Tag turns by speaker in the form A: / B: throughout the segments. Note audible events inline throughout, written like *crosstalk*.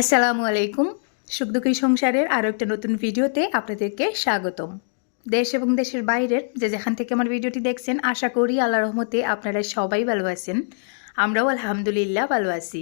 A: আসসালামু আলাইকুম সুখদুখী সংসারের আরও একটা নতুন ভিডিওতে আপনাদেরকে স্বাগতম। দেশ এবং দেশের বাইরের যে যেখান থেকে আমার ভিডিওটি দেখছেন, আশা করি আল্লাহ রহমতে আপনারা সবাই ভালো আছেন। আমরাও আলহামদুলিল্লাহ ভালো আছি।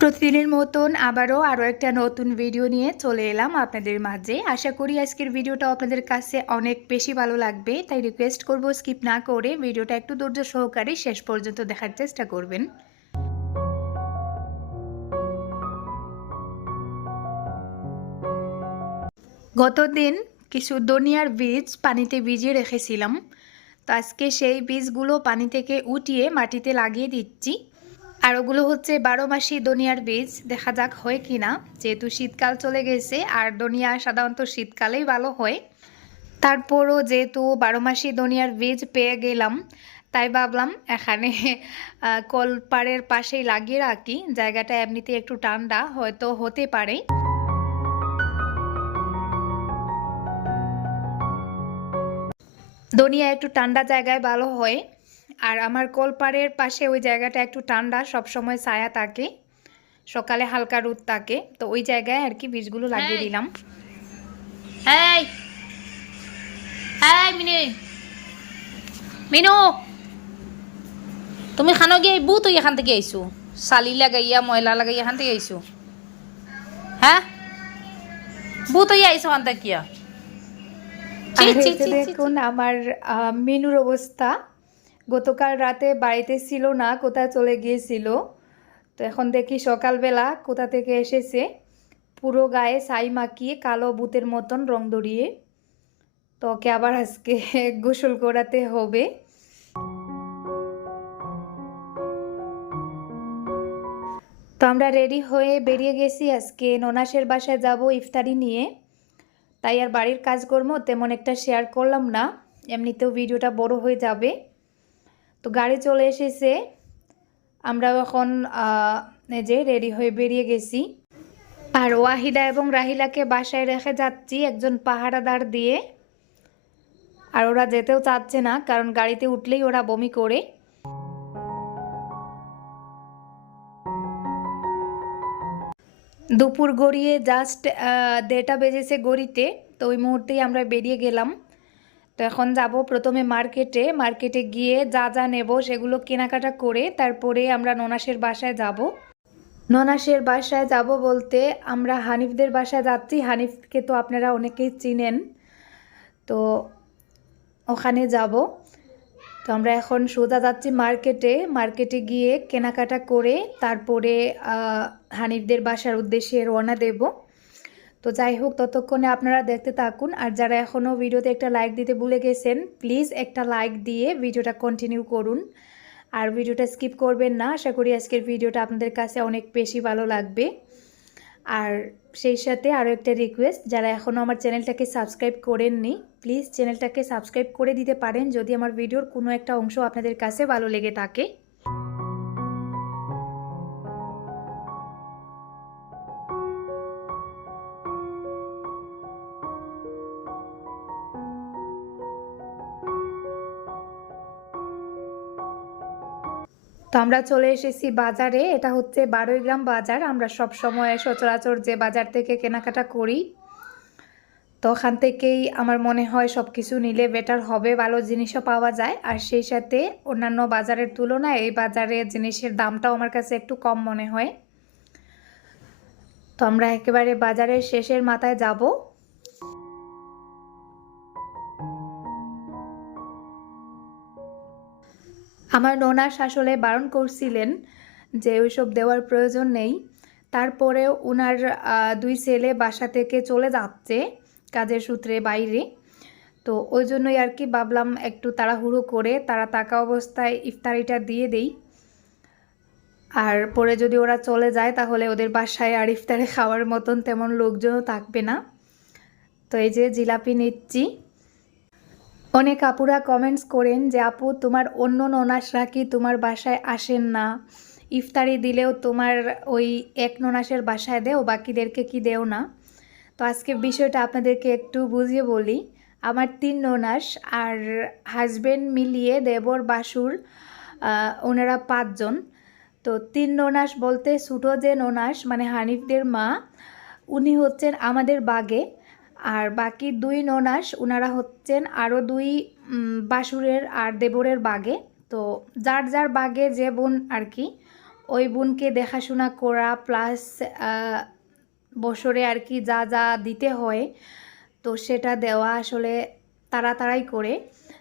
A: প্রতিদিনের মতন আবারও আরও একটা নতুন ভিডিও নিয়ে চলে এলাম আপনাদের মাঝে। আশা করি আজকের ভিডিওটা আপনাদের কাছে অনেক বেশি ভালো লাগবে। তাই রিকোয়েস্ট করব স্কিপ না করে ভিডিওটা একটু ধৈর্য সহকারে শেষ পর্যন্ত দেখার চেষ্টা করবেন। গতদিন কিছু দনিয়ার বীজ পানিতে ভিজিয়ে রেখেছিলাম। তো আজকে সেই বীজগুলো পানি থেকে উঠিয়ে মাটিতে লাগিয়ে দিচ্ছি। আর ওগুলো হচ্ছে বারো মাসি দনিয়ার বীজ, দেখা যাক হয় কি না। যেহেতু শীতকাল চলে গেছে, আর দনিয়া সাধারণত শীতকালেই ভালো হয়। তারপরও যেহেতু বারো মাসি দনিয়ার বীজ পেয়ে গেলাম, তাই ভাবলাম এখানে *laughs* কলপাড়ের পাশেই লাগিয়ে রাখি। জায়গাটা এমনিতে একটু ঠান্ডা, হয়তো হতে পারে। দনিয়া একটু ঠান্ডা জায়গায় ভালো হয়। আর আমার কলপাড়ের পাশে ওই জায়গাটা একটু ঠান্ডা সব সময় ছায়া থাকে। সকালে হালকা রোদ থাকে তো ওই জায়গায় আর কি বীজগুলো লাগিয়ে
B: হ্যাঁ।
A: দিলাম।
B: এই। এই মিনি। মিনু। তুমি খানো গিয়ে বু তুই এখান থেকে আইসু চালি লাগাইয়া ময়লা লাগাইয়া এখান থেকে আইসু হ্যাঁ? বু তুই আইসু এখান থেকে?
A: দেখুন আমার মেনুর অবস্থা। গতকাল রাতে বাড়িতে ছিল না, কোথায় চলে গিয়েছিল। তো এখন দেখি সকালবেলা কোথা থেকে এসেছে। পুরো গায়ে ছাই মাখিয়ে কালো বুতের মতন রং দড়িয়ে তো ওকে আবার আজকে *laughs* গোসল করাতে হবে। তো আমরা রেডি হয়ে বেরিয়ে গেছি। আজকে ননাসের বাসায় যাব ইফতারি নিয়ে। তাই আর বাড়ির কাজকর্ম তেমন একটা শেয়ার করলাম না। এমনিতেও ভিডিওটা বড় হয়ে যাবে। তো গাড়ি চলে এসেছে। আমরা এখন যে রেডি হয়ে বেরিয়ে গেছি। আর ওয়াহিদা এবং রাহিলাকে বাসায় রেখে যাচ্ছি একজন পাহারাদার দিয়ে। আর ওরা যেতেও চাচ্ছে না, কারণ গাড়িতে উঠলেই ওরা বমি করে। দুপুর গড়িয়ে জাস্ট দেড়টা বেজেছে গড়িতে, তো ওই মুহূর্তেই আমরা বেরিয়ে গেলাম। তো এখন যাব প্রথমে মার্কেটে। মার্কেটে গিয়ে যা যা নেব সেগুলো কেনাকাটা করে তারপরে আমরা ননাসের বাসায় যাব। ননাসের বাসায় যাব বলতে আমরা হানিফদের বাসায় যাচ্ছি। হানিফকে তো আপনারা অনেকেই চিনেন। তো ওখানে যাব। তো আমরা এখন সোজা যাচ্ছি মার্কেটে। মার্কেটে গিয়ে কেনাকাটা করে তারপরে হানিফদের বাসার উদ্দেশ্যে রওনা দেব। তো যাই হোক ততক্ষণে আপনারা দেখতে থাকুন। আর যারা এখনও ভিডিওতে একটা লাইক দিতে ভুলে গেছেন প্লিজ একটা লাইক দিয়ে ভিডিওটা কন্টিনিউ করুন। আর ভিডিওটা স্কিপ করবেন না। আশা করি আজকের ভিডিওটা আপনাদের কাছে অনেক বেশি ভালো লাগবে। আর সেই সাথে আরও একটা রিকোয়েস্ট যারা এখনও আমার চ্যানেলটাকে সাবস্ক্রাইব করেননি প্লিজ চ্যানেলটাকে সাবস্ক্রাইব করে দিতে পারেন, যদি আমার ভিডিওর কোনো একটা অংশ আপনাদের কাছে ভালো লেগে থাকে। আমরা চলে এসেছি বাজারে। এটা হচ্ছে বারোই গ্রাম বাজার। আমরা সব সময় সচরাচর যে বাজার থেকে কেনাকাটা করি তো ওখান থেকেই আমার মনে হয় সব কিছু নিলে বেটার হবে, ভালো জিনিসও পাওয়া যায়। আর সেই সাথে অন্যান্য বাজারের তুলনায় এই বাজারে জিনিসের দামটাও আমার কাছে একটু কম মনে হয়। তো আমরা একেবারে বাজারের শেষের মাথায় যাব। আমার ননাস আসলে বারণ করছিলেন যে ওইসব দেওয়ার প্রয়োজন নেই। তারপরেও ওনার দুই ছেলে বাসা থেকে চলে যাচ্ছে কাজের সূত্রে বাইরে। তো ওই জন্যই আর কি ভাবলাম একটু তাড়াহুড়ো করে তারা তাকা অবস্থায় ইফতারিটা দিয়ে দেই। আর পরে যদি ওরা চলে যায় তাহলে ওদের বাসায় আর ইফতারে খাওয়ার মতন তেমন লোকজনও থাকবে না। তো এই যে জিলাপি নিচ্ছি। অনেক আপুরা কমেন্টস করেন যে, আপু, তোমার অন্য ননাসরা কি তোমার বাসায় আসেন না? ইফতারি দিলেও তোমার ওই এক ননাসের বাসায় দেও, বাকিদেরকে কি দেও না? তো আজকে বিষয়টা আপনাদেরকে একটু বুঝিয়ে বলি। আমার তিন ননাস আর হাজবেন্ড মিলিয়ে দেবর বাসুর ওনারা পাঁচজন। তো তিন ননাস বলতে ছোটো যে ননাস মানে হানিফদের মা, উনি হচ্ছেন আমাদের বাগে। আর বাকি দুই ননাস ওনারা হচ্ছেন আরও দুই বাসুরের আর দেবরের বাগে। তো যার যার বাগে যে বোন আর কি, ওই বোনকে দেখাশোনা করা প্লাস বছরে আর কি যা যা দিতে হয়, তো সেটা দেওয়া আসলে তারা তারাই করে।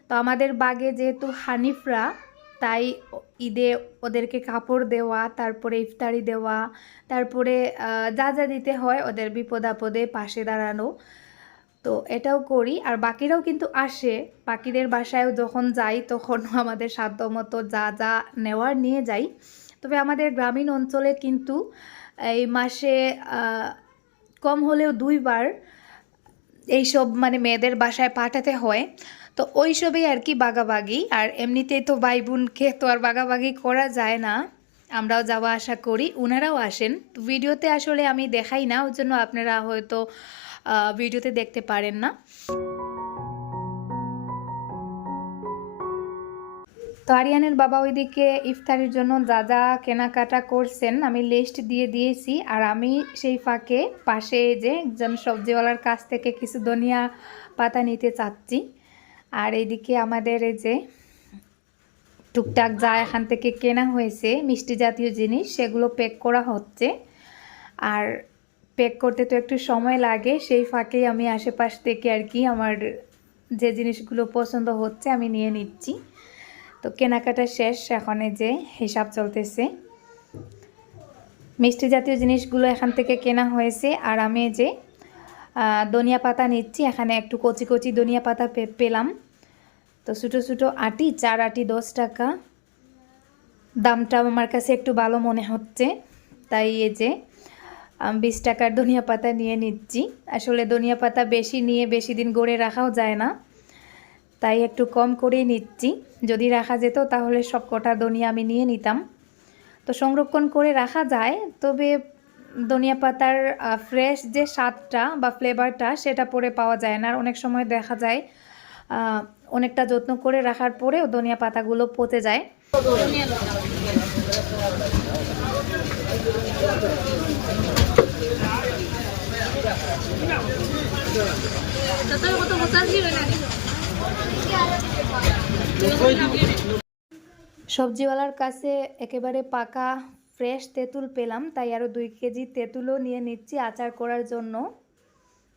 A: তো আমাদের বাগে যেহেতু হানিফরা, তাই ঈদে ওদেরকে কাপড় দেওয়া, তারপরে ইফতারি দেওয়া, তারপরে যা যা দিতে হয় ওদের বিপদ আপদে পাশে দাঁড়ানো। তো এটাও করি। আর বাকিরাও কিন্তু আসে। বাকিদের বাসায়ও যখন যাই, তখন *laughs* আমাদের সাধ্যমতো যা যা নেওয়ার নিয়ে যাই। তবে আমাদের গ্রামীণ অঞ্চলে কিন্তু এই মাসে কম হলেও দুইবার এইসব মানে মেয়েদের বাসায় পাঠাতে হয়। তো ওই সবই আর কি বাগাবাগি। আর এমনিতেই তো ভাই বোনকে তো আর বাগাবাগি করা যায় না। আমরাও যাওয়া আসা করি। ওনারাও আসেন। ভিডিওতে আসলে আমি দেখাই না। ওই জন্য আপনারা হয়তো ভিডিওতে দেখতে পারেন না। তো আরিয়ানের বাবা ওইদিকে ইফতারির জন্য যা কেনাকাটা করছেন, আমি লিস্ট দিয়ে দিয়েছি। আর আমি সেই ফাঁকে পাশে যে একজন সবজিওয়ালার কাছ থেকে কিছু ধনিয়া পাতা নিতে চাচ্ছি। আর এইদিকে আমাদের এই যে টুকটাক যা এখান থেকে কেনা হয়েছে, মিষ্টি জাতীয় জিনিস, সেগুলো প্যাক করা হচ্ছে। আর প্যাক করতে তো একটু সময় লাগে, সেই ফাঁকেই আমি আশেপাশ থেকে আর কি আমার যে জিনিসগুলো পছন্দ হচ্ছে আমি নিয়ে নিচ্ছি। তো কেনাকাটা শেষ, এখন যে হিসাব চলতেছে। মিষ্টি জাতীয় জিনিসগুলো এখান থেকে কেনা হয়েছে, আর আমি যে ধনিয়া পাতা নিচ্ছি, এখানে একটু কচি কচি ধনিয়া পাতা পেলাম। তো ছোটো ছোটো আটি, চার আটি দশ টাকা। দামটা আমার কাছে একটু ভালো মনে হচ্ছে, তাই এই যে বিশ টাকার ধনিয়া পাতা নিয়ে নিচ্ছি। আসলে ধনিয়া পাতা বেশি নিয়ে বেশি দিন গড়ে রাখাও যায় না। তাই একটু কম করেই নিচ্ছি। যদি রাখা যেত তাহলে সব কটা ধনিয়া আমি নিয়ে নিতাম। তো সংরক্ষণ করে রাখা যায়। তবে ধনিয়া পাতার ফ্রেশ যে স্বাদটা বা ফ্লেভারটা সেটা পরে পাওয়া যায় না। আর অনেক সময় দেখা যায় অনেকটা যত্ন করে রাখার পরেও ধনিয়া পাতাগুলো পচে যায়। সবজিওয়ালার কাছে একেবারে পাকা, ফ্রেশ তেঁতুল পেলাম, তাই আরও দুই কেজি তেঁতুলও নিয়ে নিচ্ছি আচার করার জন্য।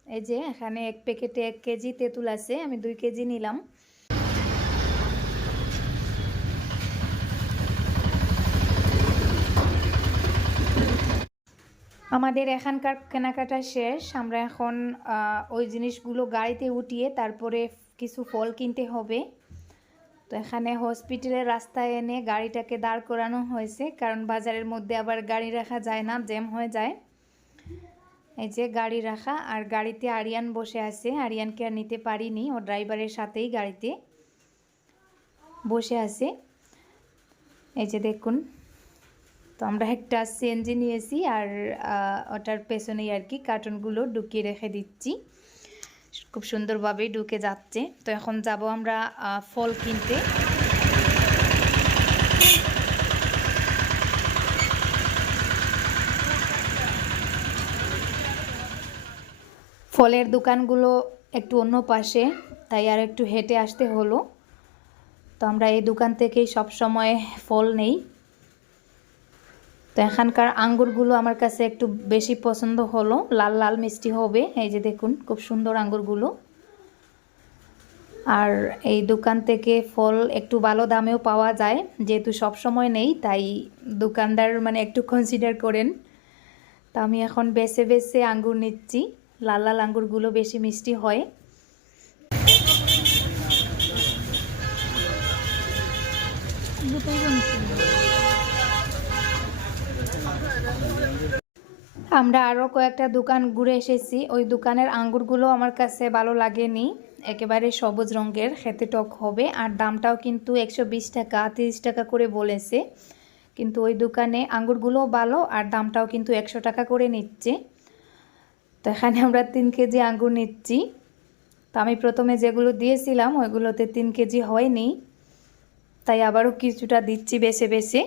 A: এই যে, এখানে এক প্যাকেটে এক কেজি তেঁতুল আছে, আমি দুই কেজি নিলাম। আমাদের এখানকার কেনাকাটা শেষ। আমরা এখন ওই জিনিসগুলো গাড়িতে উঠিয়ে তারপরে কিছু ফল কিনতে হবে। তো এখানে হসপিটালের রাস্তায় এনে গাড়িটাকে দাঁড় করানো হয়েছে, কারণ বাজারের মধ্যে আবার গাড়ি রাখা যায় না, জ্যাম হয়ে যায়। এই যে গাড়ি রাখা, আর গাড়িতে আরিয়ান বসে আছে। আরিয়ানকে আর নিতে পারিনি, ও ড্রাইভারের সাথেই গাড়িতে বসে আছে। এই যে দেখুন তো আমরা একটা সিএনজি নিয়েছি আর ওটার পেছনেই আর কি কার্টুনগুলো ঢুকিয়ে রেখে দিচ্ছি। খুব সুন্দরভাবেই ঢুকে যাচ্ছে। তো এখন যাব আমরা ফল কিনতে। ফলের দোকানগুলো একটু অন্য পাশে, তাই আর একটু হেঁটে আসতে হলো। তো আমরা এই দোকান থেকেই সব সময় ফল নেই। তো এখানকার আঙ্গুরগুলো আমার কাছে একটু বেশি পছন্দ হলো। লাল লাল মিষ্টি হবে। এই যে দেখুন, খুব সুন্দর আঙ্গুরগুলো। আর এই দোকান থেকে ফল একটু ভালো দামেও পাওয়া যায়। যেহেতু সব সময় নেই, তাই দোকানদার মানে একটু কনসিডার করেন। তা আমি এখন বেছে বেছে আঙ্গুর নিচ্ছি। লাল লাল আঙ্গুরগুলো বেশি মিষ্টি হয়। আমরা আরও কয়েকটা দোকান ঘুরে এসেছি। ওই দোকানের আঙ্গুরগুলো আমার কাছে ভালো লাগেনি। একেবারে সবুজ রঙের, খেতে টক হবে। আর দামটাও কিন্তু একশো বিশ টাকা, তিরিশ টাকা করে বলেছে। কিন্তু ওই দোকানে আঙ্গুরগুলোও ভালো আর দামটাও কিন্তু একশো টাকা করে নিচ্ছে। তো এখানে আমরা তিন কেজি আঙ্গুর নিচ্ছি। তো আমি প্রথমে যেগুলো দিয়েছিলাম, ওইগুলোতে তিন কেজি হয়নি। তাই আবারও কিছুটা দিচ্ছি বেছে বেছে।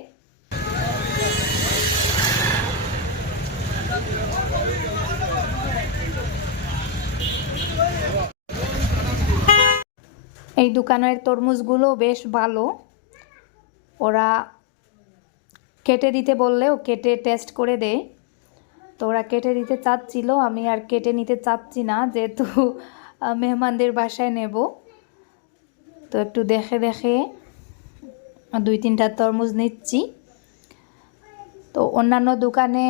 A: এই দোকানের তরমুজগুলো বেশ ভালো। ওরা কেটে দিতে বললেও কেটে টেস্ট করে দেয় তো ওরা কেটে দিতে চাচ্ছিল, আমি আর কেটে নিতে চাচ্ছি না, যেহেতু মেহমানদের বাসায় নেব। তো একটু দেখে দেখে দুই তিনটা তরমুজ নিচ্ছি। তো অন্যান্য দোকানে,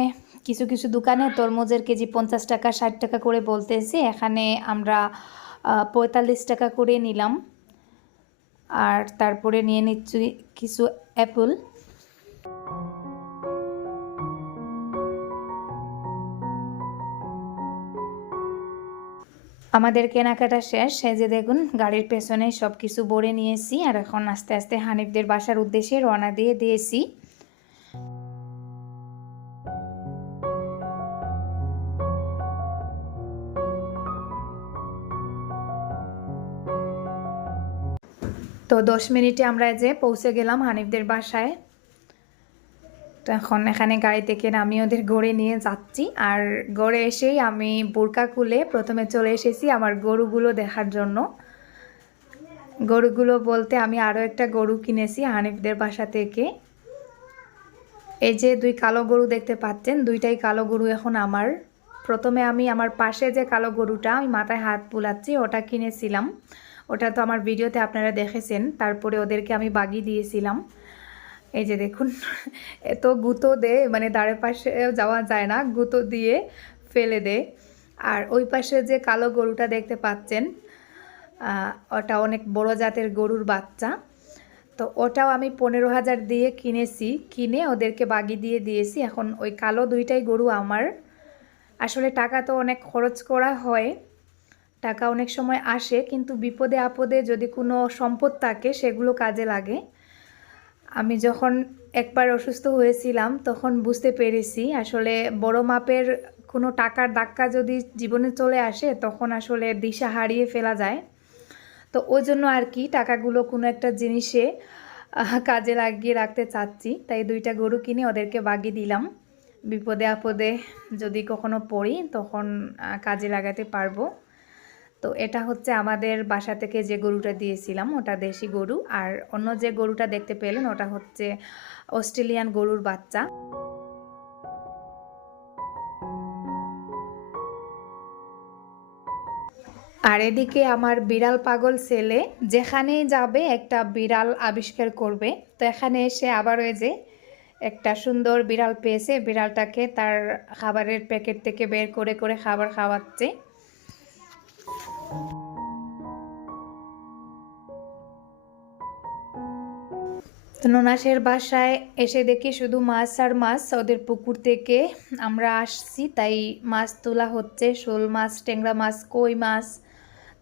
A: কিছু কিছু দোকানে তরমুজের কেজি পঞ্চাশ টাকা, ষাট টাকা করে বলতেছে। এখানে আমরা পঁয়তাল্লিশ টাকা করে নিলাম। আর তারপরে নিয়ে নিচ্ছি কিছু অ্যাপল। আমাদের কেনাকাটা শেষ সে যে দেখুন, গাড়ির পেছনে সব কিছু বড়ে নিয়েছি, আর এখন আস্তে আস্তে হানিফদের বাসার উদ্দেশ্যে রওনা দিয়ে দিয়েছি। তো দশ মিনিটে আমরা যে পৌঁছে গেলাম হানিফদের বাসায়। তো এখন এখানে গাড়ি থেকে আমি ওদের গড়ে নিয়ে যাচ্ছি। আর গড়ে এসেই আমি বোরকা খুলে প্রথমে চলে এসেছি আমার গরুগুলো দেখার জন্য। গরুগুলো বলতে আমি আরও একটা গরু কিনেছি হানিফদের বাসা থেকে। এই যে দুই কালো গরু দেখতে পাচ্ছেন, দুইটাই কালো গরু এখন আমার। প্রথমে আমি আমার পাশে যে কালো গরুটা আমি মাথায় হাত বুলাচ্ছি, ওটা কিনেছিলাম। ওটা তো আমার ভিডিওতে আপনারা দেখেছেন। তারপরে ওদেরকে আমি বাগিয়ে দিয়েছিলাম। এই যে দেখুন, এত গুঁতো দে মানে দাঁড়ের পাশে যাওয়া যায় না, গুঁতো দিয়ে ফেলে দে। আর ওই পাশে যে কালো গরুটা দেখতে পাচ্ছেন ওটা অনেক বড় জাতের গরুর বাচ্চা। তো ওটাও আমি পনেরো হাজার দিয়ে কিনেছি, কিনে ওদেরকে বাগি দিয়ে দিয়েছি। এখন ওই কালো দুইটাই গরু আমার। আসলে টাকা তো অনেক খরচ করা হয়। টাকা অনেক সময় আসে, কিন্তু বিপদে আপদে যদি কোনো সম্পদ থাকে, সেগুলো কাজে লাগে। আমি যখন একবার অসুস্থ হয়েছিলাম, তখন বুঝতে পেরেছি, আসলে বড় মাপের কোনো টাকার ধাক্কা যদি জীবনে চলে আসে, তখন আসলে দিশা হারিয়ে ফেলা যায়। তো ওই জন্য আর কি টাকাগুলো কোনো একটা জিনিসে কাজে লাগিয়ে রাখতে চাচ্ছি। তাই দুইটা গরু কিনে ওদেরকে বাগিয়ে দিলাম। বিপদে আপদে যদি কখনো পড়ি, তখন কাজে লাগাতে পারব। তো এটা হচ্ছে আমাদের বাসা থেকে যে গরুটা দিয়েছিলাম, ওটা দেশি গরু। আর অন্য যে গরুটা দেখতে পেলেন, ওটা হচ্ছে অস্ট্রেলিয়ান গরুর বাচ্চা। আর এদিকে আমার বিড়াল পাগল ছেলে, যেখানেই যাবে একটা বিড়াল আবিষ্কার করবে। তো এখানে এসে আবার ওই যে একটা সুন্দর বিড়াল পেয়েছে, বিড়ালটাকে তার খাবারের প্যাকেট থেকে বের করে করে খাবার খাওয়াচ্ছে। ননাসের বাসায় এসে দেখি শুধু মাছ আর মাছ ওদের পুকুর থেকে আমরা আসছি, তাই মাছ তোলা হচ্ছে। শোল মাছ, ট্যাংরা মাছ, কই মাছ,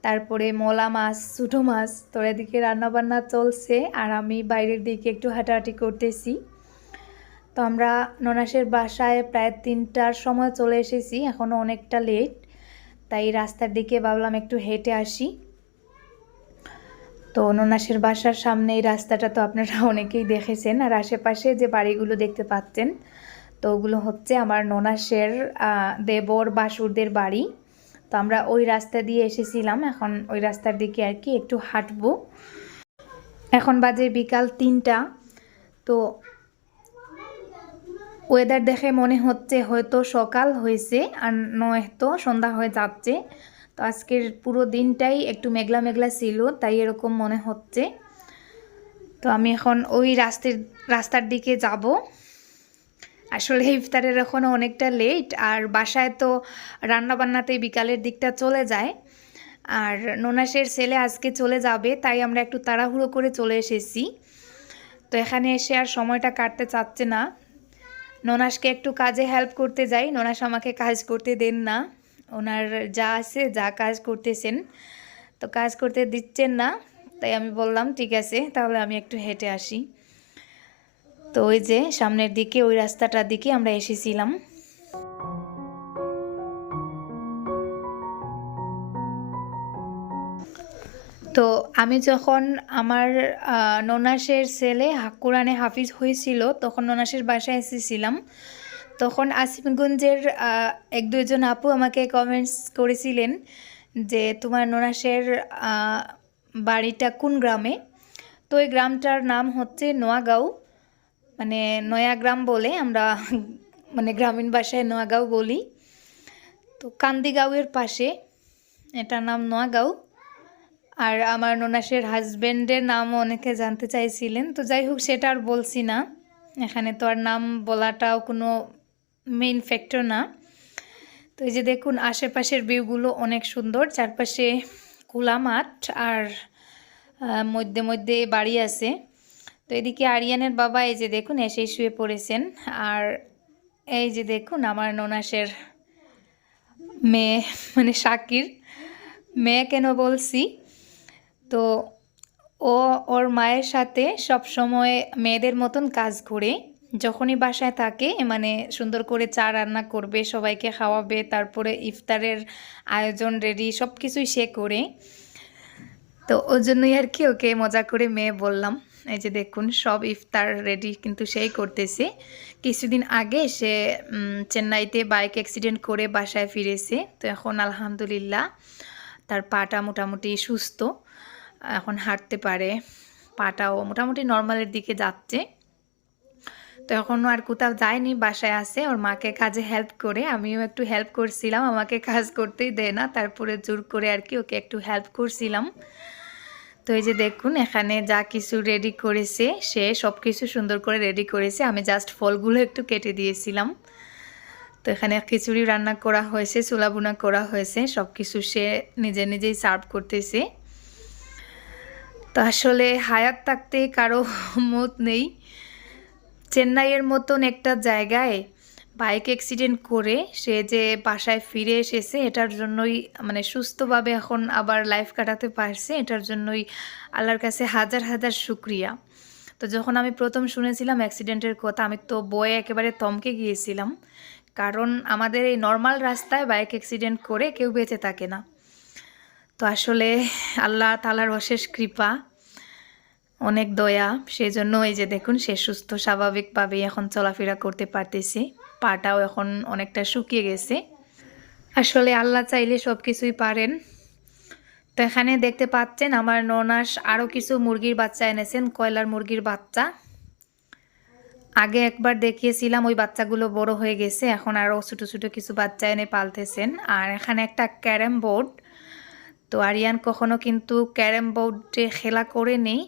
A: তারপরে মলা মাছ ছোটো মাছ। তোর এদিকে রান্নাবান্না চলছে আর আমি বাইরের দিকে একটু হাঁটাহাঁটি করতেছি। তো আমরা ননাসের বাসায় প্রায় তিনটার সময় চলে এসেছি এখনও অনেকটা লেট তাই রাস্তার দিকে ভাবলাম একটু হেঁটে আসি। তো ননাসের বাসার সামনে এই রাস্তাটা তো আপনারা *laughs* অনেকেই দেখেছেন আর আশেপাশে যে বাড়িগুলো দেখতে পাচ্ছেন, তো ওগুলো হচ্ছে আমার ননাসের দেবর বাসুরদের বাড়ি। তো আমরা ওই রাস্তা দিয়ে এসেছিলাম, এখন ওই রাস্তার দিকে আর কি একটু হাঁটবো। এখন বাজে বিকাল তিনটা, তো ওয়েদার দেখে মনে হচ্ছে হয়তো সকাল হয়েছে আর নয়তো সন্ধ্যা হয়ে যাচ্ছে। তো আজকের পুরো দিনটাই একটু মেঘলা মেঘলা ছিল, তাই এরকম মনে হচ্ছে। তো আমি এখন ওই রাস্তার রাস্তার দিকে যাব। আসলে ইফতারের এখনও অনেকটা লেট আর বাসায় তো রান্নাবান্নাতেই বিকালের দিকটা চলে যায়। আর ননাসের ছেলে আজকে চলে যাবে, তাই আমরা একটু তাড়াহুড়ো করে চলে এসেছি। তো এখানে এসে আর সময়টা কাটতে চাচ্ছে না। ননাসকে একটু কাজে হেল্প করতে যাই। ননাস আমাকে কাজ করতে দেন না। ওনার যা আছে, যা কাজ করতেছেন, তো কাজ করতে দিচ্ছেন না। তাই আমি বললাম, ঠিক আছে, তাহলে আমি একটু হেঁটে আসি। তো ওই যে সামনের দিকে, ওই রাস্তাটার দিকে আমরা এসেছিলাম। তো আমি যখন আমার ননাসের ছেলে কোরআনে হাফিজ হয়েছিল, তখন ননাসের বাসায় এসেছিলাম। তখন আসিমগঞ্জের এক দুইজন আপু আমাকে কমেন্টস করেছিলেন যে, তোমার ননাসের বাড়িটা কোন গ্রামে? তো এই গ্রামটার নাম হচ্ছে নোয়াগাঁও। মানে নয়াগ্রাম বলে আমরা মানে গ্রামীণ ভাষায় নোয়াগাঁও বলি। তো কান্দিগাঁওয়ের পাশে, এটার নাম নোয়াগাঁও। আর আমার ননাসের হাজবেন্ডের নামও অনেকে জানতে চাইছিলেন, তো যাই হোক সেটা আর বলছি না। এখানে তো আর নাম বলাটাও কোনো মেইন ফ্যাক্টর না। তো এই যে দেখুন, আশেপাশের ভিউগুলো অনেক সুন্দর, চারপাশে খোলা মাঠ আর মধ্যে মধ্যে বাড়ি আছে। তো এদিকে আরিয়ানের বাবা এই যে দেখুন এসেই শুয়ে পড়েছেন আর এই যে দেখুন আমার ননাসের মেয়ে মানে শাকির মেয়ে কেন বলছি? তো ও ওর মায়ের সাথে সব সময় মেয়েদের মতন কাজ করে। যখনই বাসায় থাকে মানে সুন্দর করে চা রান্না করবে, সবাইকে খাওয়াবে, তারপরে ইফতারের আয়োজন রেডি সব কিছুই সে করে। তো ওর জন্যই আর কি ওকে মজা করে মেয়ে বললাম, এই যে দেখুন, সব ইফতার রেডি কিন্তু সেই করতেছে। কিছুদিন আগে সে চেন্নাইতে বাইক অ্যাক্সিডেন্ট করে বাসায় ফিরেছে। তো এখন আলহামদুলিল্লাহ, তার পাটা মোটামুটি সুস্থ। এখন হাঁটতে পারে, পাটাও মোটামুটি নর্মালের দিকে যাচ্ছে। তো এখনও আর কোথাও যায়নি, বাসায় আছে। ওর মাকে কাজে হেল্প করে, আমিও একটু হেল্প করছিলাম, আমাকে কাজ করতেই দেয় না। তারপরে জোর করে আর কি ওকে একটু হেল্প করছিলাম। তো এই যে দেখুন, এখানে যা কিছু রেডি করেছে, সে সব কিছু সুন্দর করে রেডি করেছে। আমি জাস্ট ফলগুলো একটু কেটে দিয়েছিলাম। তো এখানে খিচুড়ি রান্না করা হয়েছে চুলা বুনা করা হয়েছে সব কিছু সে নিজে নিজেই সার্ভ করতেছে। তো আসলে হায়াত থাকতে কারও *laughs* মত নেই। চেন্নাইয়ের মতন একটা জায়গায় বাইক অ্যাক্সিডেন্ট করে সে যে বাসায় ফিরে এসেছে, এটার জন্যই মানে সুস্থভাবে এখন আবার লাইফ কাটাতে পারছে, এটার জন্যই আল্লাহর কাছে হাজার হাজার শুক্রিয়া। তো যখন আমি প্রথম শুনেছিলাম অ্যাক্সিডেন্টের কথা, আমি তো বয়ে একেবারে তমকে গিয়েছিলাম। কারণ আমাদের এই নর্মাল রাস্তায় বাইক অ্যাক্সিডেন্ট করে কেউ বেঁচে থাকে না। তো আসলে আল্লাহ তালার অশেষ কৃপা। অনেক দয়া। সেই জন্য এই যে দেখুন, সে সুস্থ, স্বাভাবিকভাবেই এখন চলাফেরা করতে পারতেছে। পাটাও এখন অনেকটা শুকিয়ে গেছে। আসলে আল্লাহ চাইলে সব কিছুই পারেন। তো এখানে দেখতে পাচ্ছেন, আমার ননাস আরও কিছু মুরগির বাচ্চা এনেছেন, কয়লার মুরগির বাচ্চা। আগে একবার দেখিয়েছিলাম, ওই বাচ্চাগুলো বড় হয়ে গেছে, এখন আরও ছোটো ছোটো কিছু বাচ্চা এনে পালতেছেন। আর এখানে একটা ক্যারাম বোর্ড। তো আরিয়ান কখনো কিন্তু ক্যারাম বোর্ডে খেলা করে নেই।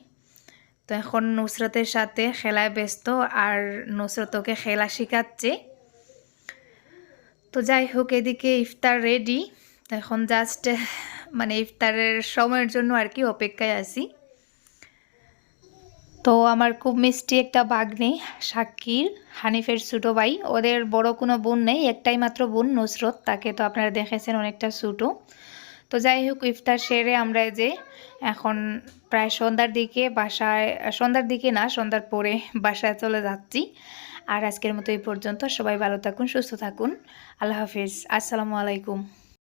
A: তো এখন নুসরতের সাথে খেলায় ব্যস্ত আর নুসরত ওকে খেলা শেখাচ্ছে। তো যাই হোক, এদিকে ইফতার রেডি তো এখন জাস্ট মানে ইফতারের সময়ের জন্য আর কি অপেক্ষায় আছি। তো আমার খুব মিষ্টি একটা বাগ্নি সাক্ষীর হানিফের ছোটো ভাই। ওদের বড় কোনো বোন নেই, একটাই মাত্র বোন নুসরত। তাকে তো আপনারা দেখেছেন অনেকটা ছোটো। তো যাই হোক, ইফতার সেরে আমরা যে এখন প্রায় সন্ধ্যার দিকে বাসায়, সন্ধ্যার দিকে না, সন্ধ্যার পরে বাসায় চলে যাচ্ছি। আর আজকের মতো এই পর্যন্ত। সবাই ভালো থাকুন, সুস্থ থাকুন। আল্লাহ হাফিজ। আসসালামু আলাইকুম।